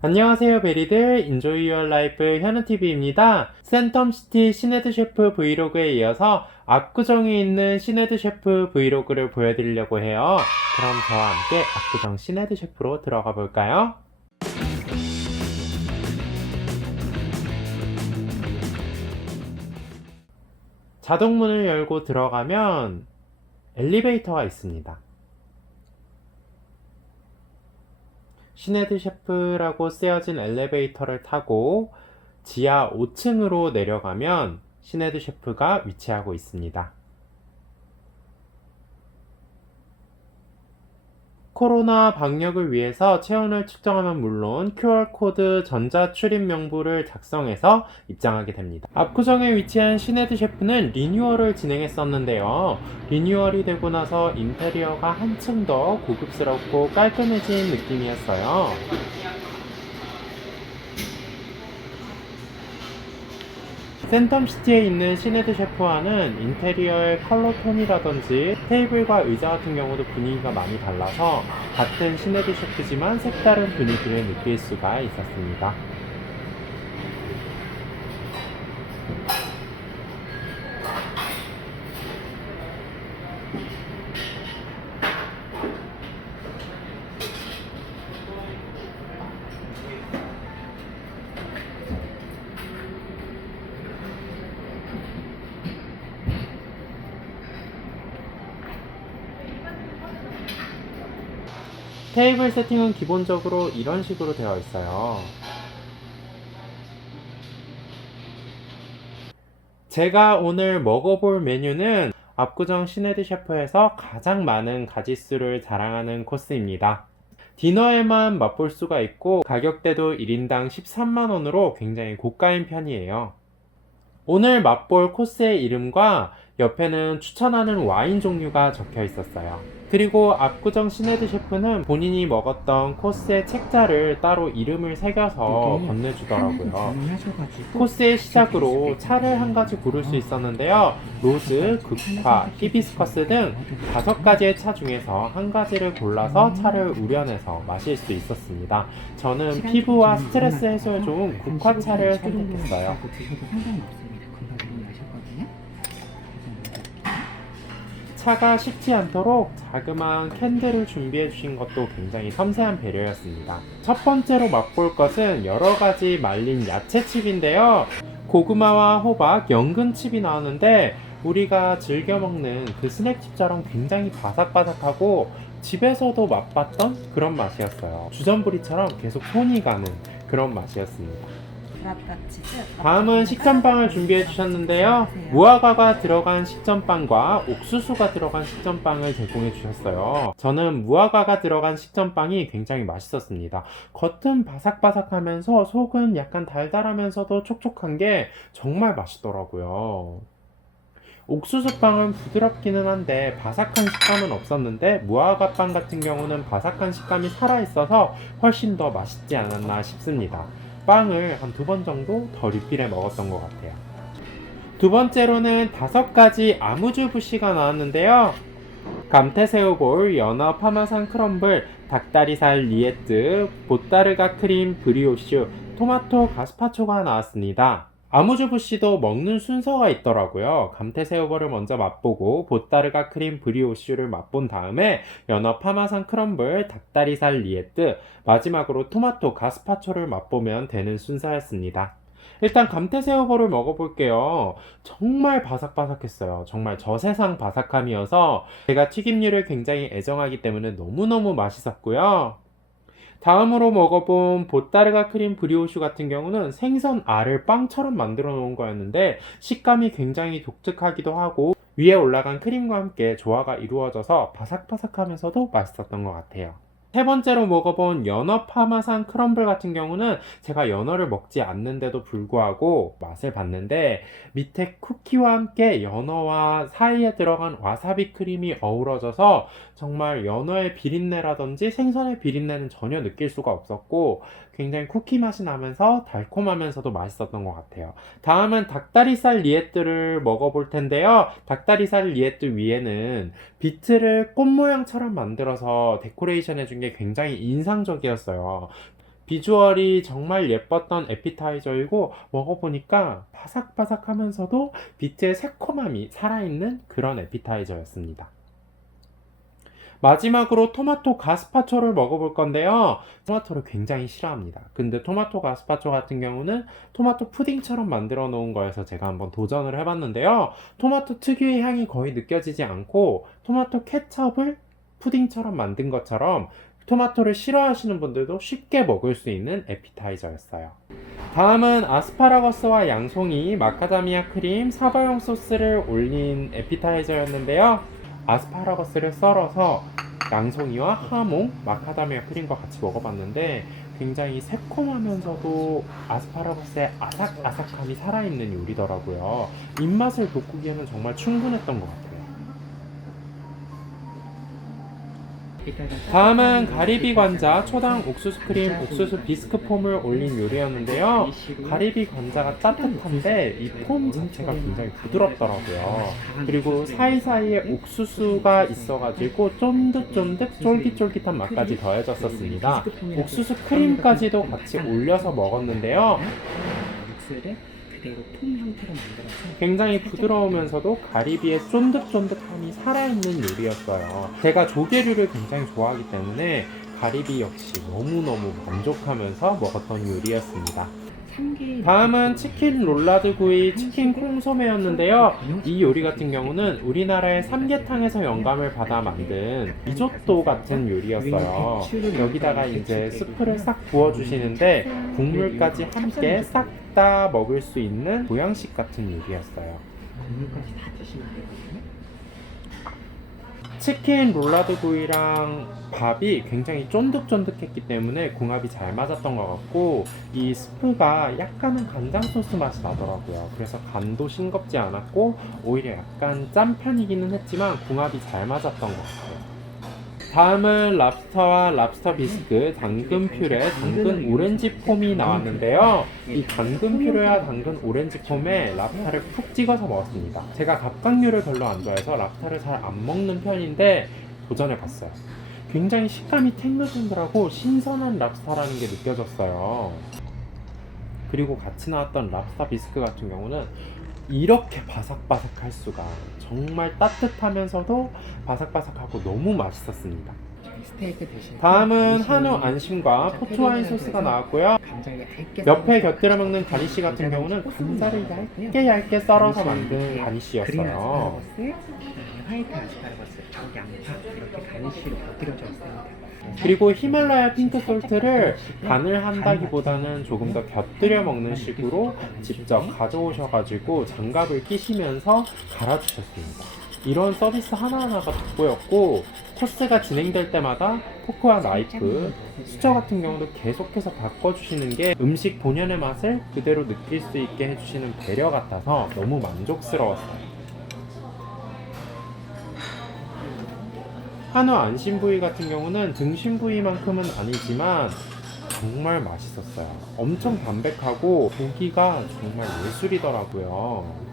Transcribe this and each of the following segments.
안녕하세요 베리들, 인조이 유어 라이프 현우TV입니다. 센텀시티 시네드 셰프 브이로그에 이어서 압구정에 있는 시네드 셰프 브이로그를 보여드리려고 해요. 그럼 저와 함께 압구정 시네드 셰프로 들어가 볼까요? 자동문을 열고 들어가면 엘리베이터가 있습니다. 시네드 셰프라고 쓰여진 엘리베이터를 타고 지하 5층으로 내려가면 시네드 셰프가 위치하고 있습니다. 코로나 방역을 위해서 체온을 측정하면 물론 QR코드 전자 출입 명부를 작성해서 입장하게 됩니다. 압구정에 위치한 시네드 셰프는 리뉴얼을 진행했었는데요. 리뉴얼이 되고 나서 인테리어가 한층 더 고급스럽고 깔끔해진 느낌이었어요. 센텀시티에 있는 시네드 셰프와는 인테리어의 컬러 톤이라든지 테이블과 의자 같은 경우도 분위기가 많이 달라서 같은 시네드 셰프지만 색다른 분위기를 느낄 수가 있었습니다. 테이블 세팅은 기본적으로 이런 식으로 되어 있어요. 제가 오늘 먹어볼 메뉴는 압구정 시네드 셰프에서 가장 많은 가짓수를 자랑하는 코스입니다. 디너에만 맛볼 수가 있고 가격대도 1인당 13만원으로 굉장히 고가인 편이에요. 오늘 맛볼 코스의 이름과 옆에는 추천하는 와인 종류가 적혀 있었어요. 그리고 압구정 시네드 셰프는 본인이 먹었던 코스의 책자를 따로 이름을 새겨서 건네주더라고요. 코스의 시작으로 차를 한 가지 고를 수 있었는데요. 로즈, 극화, 히비스커스 등 5가지의 차 중에서 한 가지를 골라서 차를 우려내서 마실 수 있었습니다. 저는 피부와 스트레스 해소에 좋은 극화차를 선택했어요. 차가 식지 않도록 자그마한 캔들을 준비해 주신 것도 굉장히 섬세한 배려였습니다. 첫 번째로 맛볼 것은 여러 가지 말린 야채칩인데요. 고구마와 호박, 연근칩이 나오는데 우리가 즐겨 먹는 그 스낵칩처럼 굉장히 바삭바삭하고 집에서도 맛봤던 그런 맛이었어요. 주전부리처럼 계속 손이 가는 그런 맛이었습니다. 다음은 식전빵을 준비해 주셨는데요. 무화과가 들어간 식전빵과 옥수수가 들어간 식전빵을 제공해 주셨어요. 저는 무화과가 들어간 식전빵이 굉장히 맛있었습니다. 겉은 바삭바삭하면서 속은 약간 달달하면서도 촉촉한 게 정말 맛있더라고요. 옥수수빵은 부드럽기는 한데 바삭한 식감은 없었는데 무화과빵 같은 경우는 바삭한 식감이 살아있어서 훨씬 더 맛있지 않았나 싶습니다. 빵을 한 2번 정도 더 리필해 먹었던 것 같아요. 두 번째로는 5가지 아무주 부시가 나왔는데요. 감태새우볼, 연어 파마산 크럼블, 닭다리살 리에트, 보따르가 크림 브리오슈, 토마토 가스파초가 나왔습니다. 아무주부시도 먹는 순서가 있더라고요. 감태새우볼을 먼저 맛보고 보따르가 크림 브리오슈를 맛본 다음에 연어 파마산 크럼블, 닭다리살 리에트, 마지막으로 토마토 가스파초를 맛보면 되는 순서였습니다. 일단 감태새우볼을 먹어볼게요. 정말 바삭바삭했어요. 정말 저세상 바삭함이어서 제가 튀김류를 굉장히 애정하기 때문에 너무너무 맛있었고요. 다음으로 먹어본 보따르가 크림 브리오슈 같은 경우는 생선 알을 빵처럼 만들어 놓은 거였는데 식감이 굉장히 독특하기도 하고 위에 올라간 크림과 함께 조화가 이루어져서 바삭바삭하면서도 맛있었던 것 같아요. 세 번째로 먹어본 연어 파마산 크럼블 같은 경우는 제가 연어를 먹지 않는데도 불구하고 맛을 봤는데 밑에 쿠키와 함께 연어와 사이에 들어간 와사비 크림이 어우러져서 정말 연어의 비린내라든지 생선의 비린내는 전혀 느낄 수가 없었고 굉장히 쿠키 맛이 나면서 달콤하면서도 맛있었던 것 같아요. 다음은 닭다리살 리에트를 먹어볼 텐데요. 닭다리살 리에트 위에는 비트를 꽃 모양처럼 만들어서 데코레이션 해준 게 굉장히 인상적이었어요. 비주얼이 정말 예뻤던 에피타이저이고 먹어보니까 바삭바삭하면서도 빛의 새콤함이 살아있는 그런 에피타이저였습니다. 마지막으로 토마토 가스파초를 먹어볼 건데요. 토마토를 굉장히 싫어합니다. 근데 토마토 가스파초 같은 경우는 토마토 푸딩처럼 만들어 놓은 거여서 제가 한번 도전을 해봤는데요. 토마토 특유의 향이 거의 느껴지지 않고 토마토 케첩을 푸딩처럼 만든 것처럼 토마토를 싫어하시는 분들도 쉽게 먹을 수 있는 에피타이저였어요. 다음은 아스파라거스와 양송이, 마카다미아 크림, 사바용 소스를 올린 에피타이저였는데요. 아스파라거스를 썰어서 양송이와 하몽, 마카다미아 크림과 같이 먹어봤는데 굉장히 새콤하면서도 아스파라거스의 아삭아삭함이 살아있는 요리더라고요. 입맛을 돋구기에는 정말 충분했던 것 같아요. 다음은 가리비 관자, 초당 옥수수 크림, 옥수수 비스크 폼을 올린 요리였는데요. 가리비 관자가 따뜻한데 이 폼 자체가 굉장히 부드럽더라고요. 그리고 사이사이에 옥수수가 있어가지고 쫀득쫀득 쫄깃쫄깃한 맛까지 더해졌었습니다. 옥수수 크림까지도 같이 올려서 먹었는데요. 그대로 폼 형태로 만들어서 굉장히 부드러우면서도 가리비의 쫀득쫀득함이 살아있는 요리였어요. 제가 조개류를 굉장히 좋아하기 때문에 가리비 역시 너무너무 만족하면서 먹었던 요리였습니다. 다음은 치킨 롤라드 구이, 치킨 콩소매였는데요. 이 요리 같은 경우는 우리나라의 삼계탕에서 영감을 받아 만든 리조또 같은 요리였어요. 여기다가 이제 스프를 싹 부어주시는데 국물까지 함께 싹 다 먹을 수 있는 보양식 같은 요리였어요. 국물까지 다 드시면 되거든요. 치킨 롤라드 구이랑 밥이 굉장히 쫀득쫀득했기 때문에 궁합이 잘 맞았던 것 같고 이 스프가 약간은 간장 소스 맛이 나더라고요. 그래서 간도 싱겁지 않았고 오히려 약간 짠 편이기는 했지만 궁합이 잘 맞았던 것 같아요. 다음은 랍스터와 랍스터 비스크, 당근 퓨레, 당근 오렌지 폼이 나왔는데요. 이 당근 퓨레와 당근 오렌지 폼에 랍스터를 푹 찍어서 먹었습니다. 제가 갑각류를 별로 안 좋아해서 랍스터를 잘 안 먹는 편인데 도전해봤어요. 굉장히 식감이 탱글탱글하고 신선한 랍스터라는 게 느껴졌어요. 그리고 같이 나왔던 랍스터 비스크 같은 경우는 이렇게 바삭바삭할 수가, 정말 따뜻하면서도 바삭바삭하고 너무 맛있었습니다. 다음은 한우 안심과 포트와인 소스가 나왔고요. 옆에 곁들여 먹는 가니쉬 같은 경우는 감자를 얇게 썰어서 만든 가니쉬였어요. 화이트 아스파라거스, 양파 이렇게 가니쉬로 곁들여져 있습니다. 그리고 히말라야 핑크솔트를 간을 한다기보다는 조금 더 곁들여 먹는 식으로 직접 가져오셔가지고 장갑을 끼시면서 갈아주셨습니다. 이런 서비스 하나하나가 돋보였고 코스가 진행될 때마다 포크와 나이프, 수저 같은 경우도 계속해서 바꿔주시는 게 음식 본연의 맛을 그대로 느낄 수 있게 해주시는 배려 같아서 너무 만족스러웠어요. 한우 안심 부위 같은 경우는 등심 부위만큼은 아니지만 정말 맛있었어요. 엄청 담백하고 고기가 정말 예술이더라고요.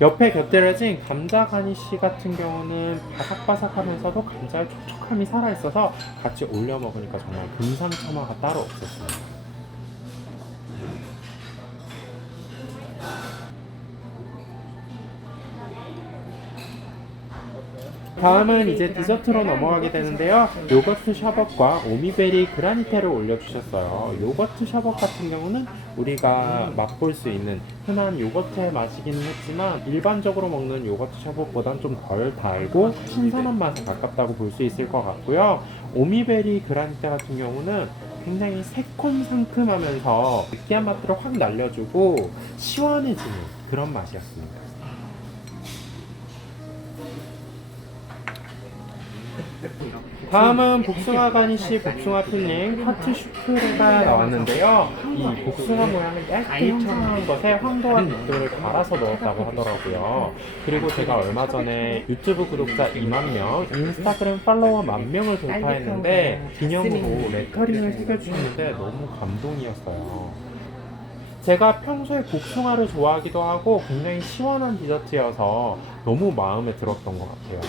옆에 곁들여진 감자 가니쉬 같은 경우는 바삭바삭하면서도 감자의 촉촉함이 살아있어서 같이 올려 먹으니까 정말 금상첨화가 따로 없었어요. 다음은 이제 디저트로 넘어가게 되는데요. 요거트 셔벗과 오미베리 그라니테를 올려주셨어요. 요거트 셔벗 같은 경우는 우리가 맛볼 수 있는 흔한 요거트의 맛이기는 했지만 일반적으로 먹는 요거트 셔벗보단 좀 덜 달고 신선한 맛에 가깝다고 볼 수 있을 것 같고요. 오미베리 그라니테 같은 경우는 굉장히 새콤상큼하면서 느끼한 맛들을 확 날려주고 시원해지는 그런 맛이었습니다. 다음은 복숭아 가니쉬, 복숭아 필링, 하트 슈크레가 나왔는데요. 이 복숭아 모양을 얇게 형성한 것에 황도와 녹두를 갈아서 넣었다고 하더라고요. 그리고 제가 얼마 전에 유튜브 구독자 2만 명, 인스타그램 팔로워 10,000명을 돌파했는데 기념으로 레터링을 새겨주셨는데 너무 감동이었어요. 제가 평소에 복숭아를 좋아하기도 하고 굉장히 시원한 디저트여서 너무 마음에 들었던 것 같아요.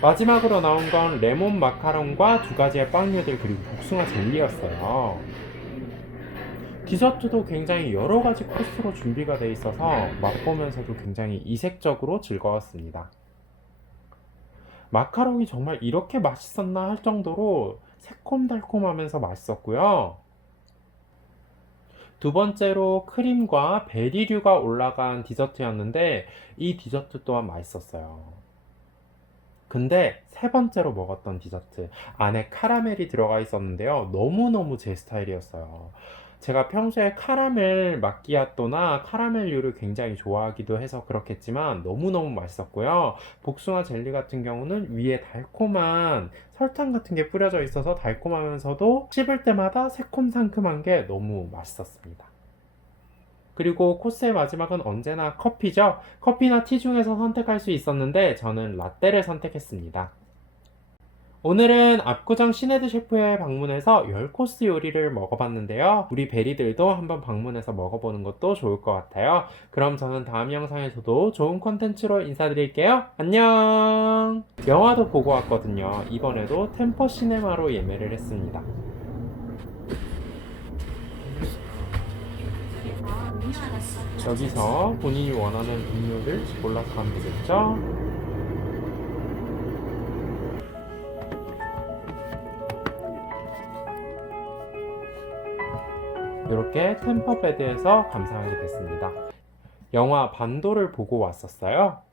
마지막으로 나온 건 레몬 마카롱과 두 가지의 빵류들 그리고 복숭아 젤리였어요. 디저트도 굉장히 여러 가지 코스로 준비가 돼 있어서 맛보면서도 굉장히 이색적으로 즐거웠습니다. 마카롱이 정말 이렇게 맛있었나 할 정도로 새콤달콤하면서 맛있었고요. 두 번째로 크림과 베리류가 올라간 디저트였는데 이 디저트 또한 맛있었어요. 근데 세 번째로 먹었던 디저트 안에 카라멜이 들어가 있었는데요. 너무너무 제 스타일이었어요. 제가 평소에 카라멜 마끼아또나 카라멜류를 굉장히 좋아하기도 해서 그렇겠지만 너무너무 맛있었고요. 복숭아 젤리 같은 경우는 위에 달콤한 설탕 같은 게 뿌려져 있어서 달콤하면서도 씹을 때마다 새콤상큼한 게 너무 맛있었습니다. 그리고 코스의 마지막은 언제나 커피죠. 커피나 티 중에서 선택할 수 있었는데 저는 라떼를 선택했습니다. 오늘은 압구정 시네드 셰프에 방문해서 10코스 요리를 먹어봤는데요. 우리 베리들도 한번 방문해서 먹어보는 것도 좋을 것 같아요. 그럼 저는 다음 영상에서도 좋은 콘텐츠로 인사드릴게요. 안녕! 영화도 보고 왔거든요. 이번에도 템퍼 시네마로 예매를 했습니다. 여기서 본인이 원하는 음료를 골라서 가면 되겠죠? 이렇게 템퍼베드에서 감상하게 됐습니다. 영화 반도를 보고 왔었어요.